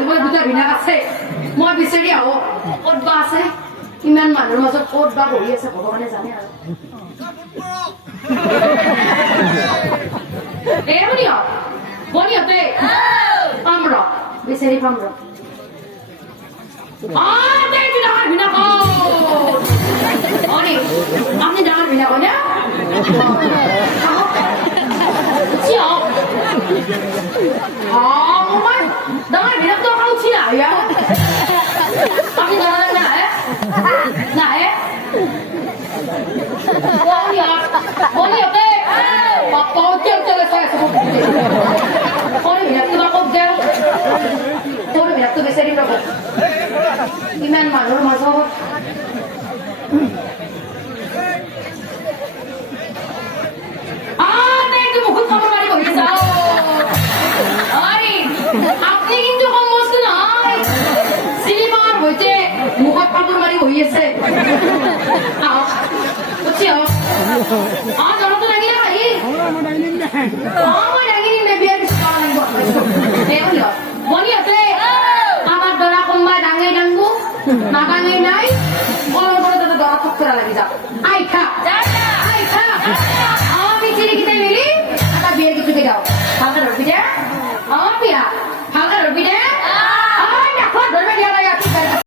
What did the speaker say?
মই দুটা ভিনাক আছে মই বিচাৰি আহো ক'ত বা আছে ইমান মানুহৰ মাজত ক'ত বা বহি আছে ভগৱানে জানে আৰু এ বনিয়তে পাম ৰ বিচাৰি পাম ৰ ডাঙৰ ভিনা আপনি ডাঙৰ ভিনা কয় না ডাঙৰ ভিনাক তো খাওঁ চিনা আপনি জানেন না না বনিয়তে ইমান মানুহৰ মাজত বহুত খবৰ মাৰি বহি যাও আপনি কিন্তু কম বস্তু নহয় চিনেমাৰ হৈতে মুখত কাপোৰ মাৰি বহি আছে জনতো লাগি না ভাই মই লাগি নিম বিয়াৰ বনিয়তে আমার দরা কোম্বা ডাঙে ডাঙ্গু নাগাঙে নাই বড় বড় দাদা দরা থকরা লাগি যা আই খা আমি চিনি কিতে মিলি একটা বিয়ের কিছু কে যাও খাওয়া রবি যা আমার বিয়া